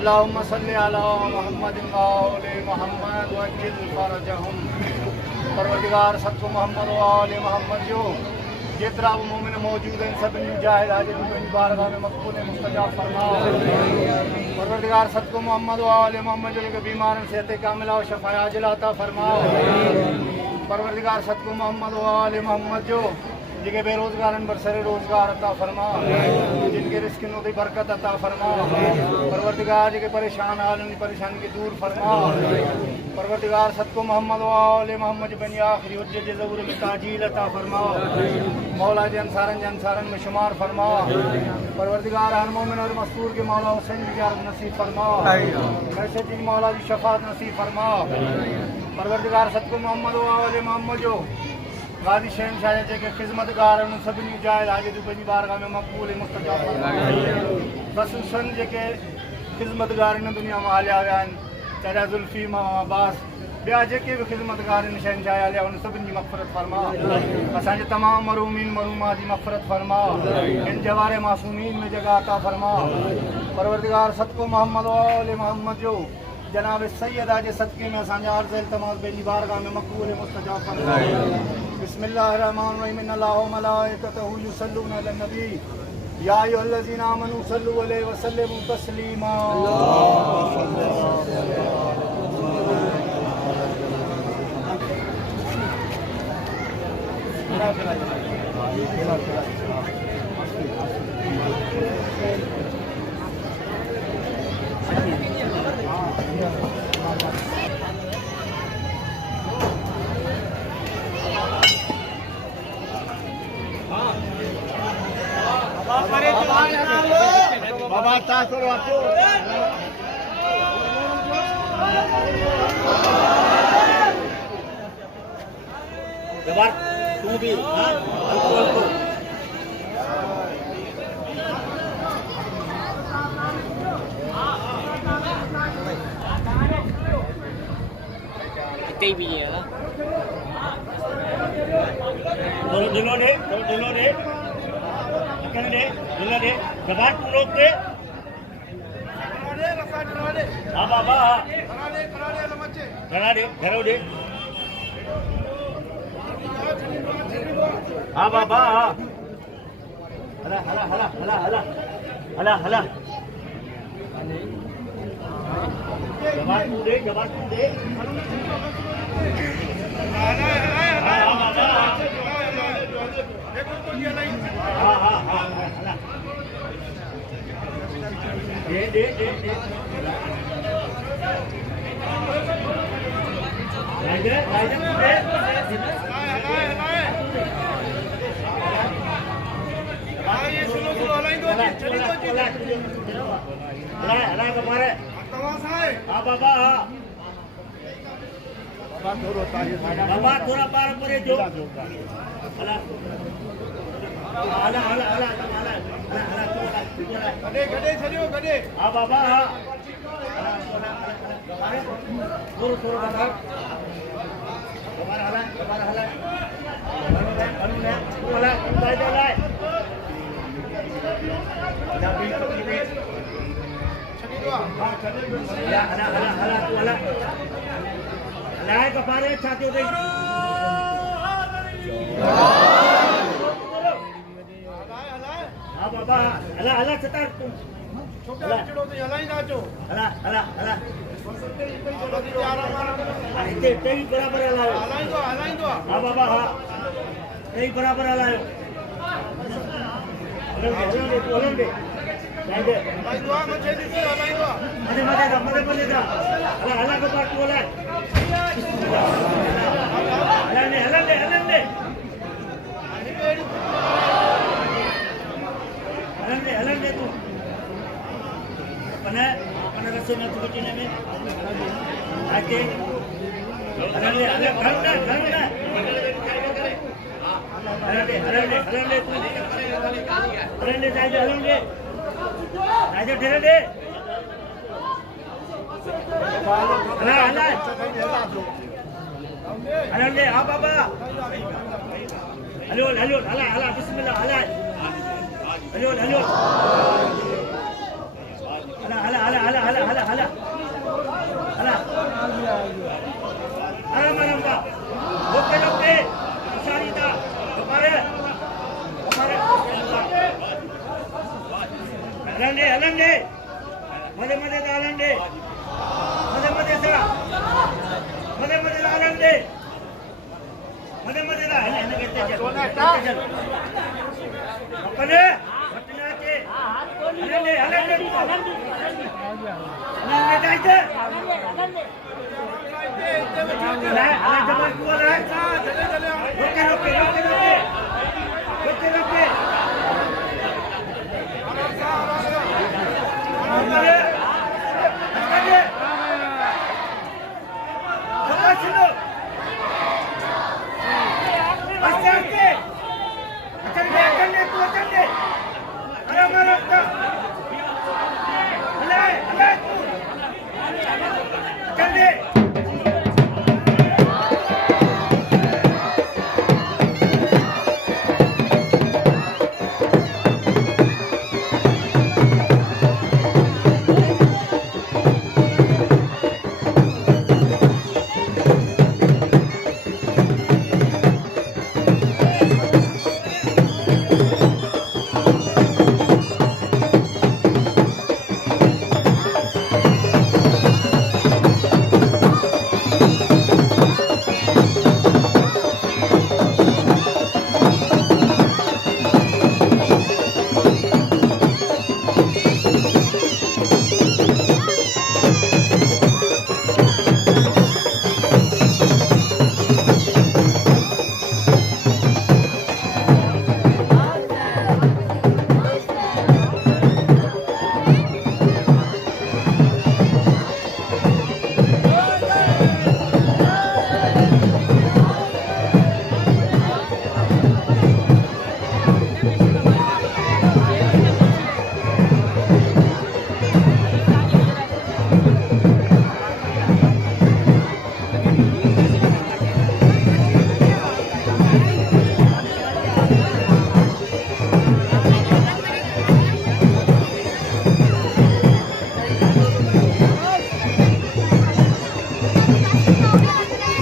अल्लाहुम्मा सल्ली अला मुहम्मदिन व आले मुहम्मद वज्जिल फरजहुम। परवरदिगार सत्व मोहम्मद व आले मुहम्मद जो जेतरा वो मोमिन मौजूद हैं सभिनी जाहिल हाजिर पंहिंजी बारगाह में मक़बूल मुस्तजाब फरमाओ। परवरदिगार सत्व मोहम्मद व आले मुहम्मद जो के बीमारन सेहत कामिला व शफ़ा आजिला अता फरमाओ। परवरदिगार सत्व मोहम्मद व आले मुहम्मद जो जिनके बेरोजगारन बरसरे रोजगार अता फरमा, जिनके रिस्क नोदी बरकत अता फरमा। परवरदिगार जिनके परेशान हाल उनकी परेशानी के दूर फरमा। परवरदिगार सत्को मोहम्मद वाले मोहम्मद बनी आखिरी हुज्जत ज़हूर में ताजील अता फरमा। मौला जंसारन में शुमार फरमा। परवरदिगार हर मोमिन और मस्तूर के मौला हुसैन की ज़ियारत नसीब फरमा। वैसे जी मौला की शफात नसीब फरमा। परवरदिगार सत्को मोहम्मद वाले मोहम्मद जो गाजी शहनशाह के खिदमतगार उन सभिनी जाहिल हाजिर पंहिंजी बारगाह में मक़बूल मुस्तजाब ख़ुसूसन जेके खिदमतगार इन दुनिया में हलिया विया आहिनि, चाहे ज़ुल्फ़ी अब्बास ॿिया जेके भी खिदमतगार इन शहनशाह हलिया उन सभिनी जी मग़फ़िरत फरमा। असांजे तमाम मरूमीन मरूमा जी मग़फ़िरत फरमा। इन जवारे मासूमीन में जगह अता फरमा। परवरदिगार सदको मोहम्मद वाले मोहम्मद जो जनाब सैयदा के सदक़े में असांजा अर्ज़ इल्तिमास पंहिंजी बारगाह में मक़बूल मुस्तजाब फरमा। बिस्मिल्लाहिर्रहमानिर्रहीम इन्नल्लाह व मलाइकतहु युसल्लूना अलन नबी या अय्युहल्लज़ीना आमनू सल्लू अलैहि व सल्लिमू तस्लीमा। बाबा तासर वातो जबार तू भी हां अल्को इतने भी है ना दिलो दे दे जबार तू लोग दे हाँ बाबा करा दे घरों दे हाँ बाबा हला हला हला हला हला हला हला जबार तू दे हाँ हाँ हाँ हला दे बाबा थोड़ा पार परे जो गडे छड़ियो गडे हां बाबा हां थोड़ा बाबा हमारा हला हला बाय लाए छड़ियो हां छड़ियो हला तू हला लाए कपारे छाती दे हाँ बाबा हला हला चता छोटा चिड़ो तो हला ही ना जो हला इते ही बराबर हलायो हलाई दो हाँ बाबा हाँ ही बराबर हलायो हलन दे हलाई दो मुझे दिसे हलाई दो मदे दा हला को बात बोला हलन दे Okay.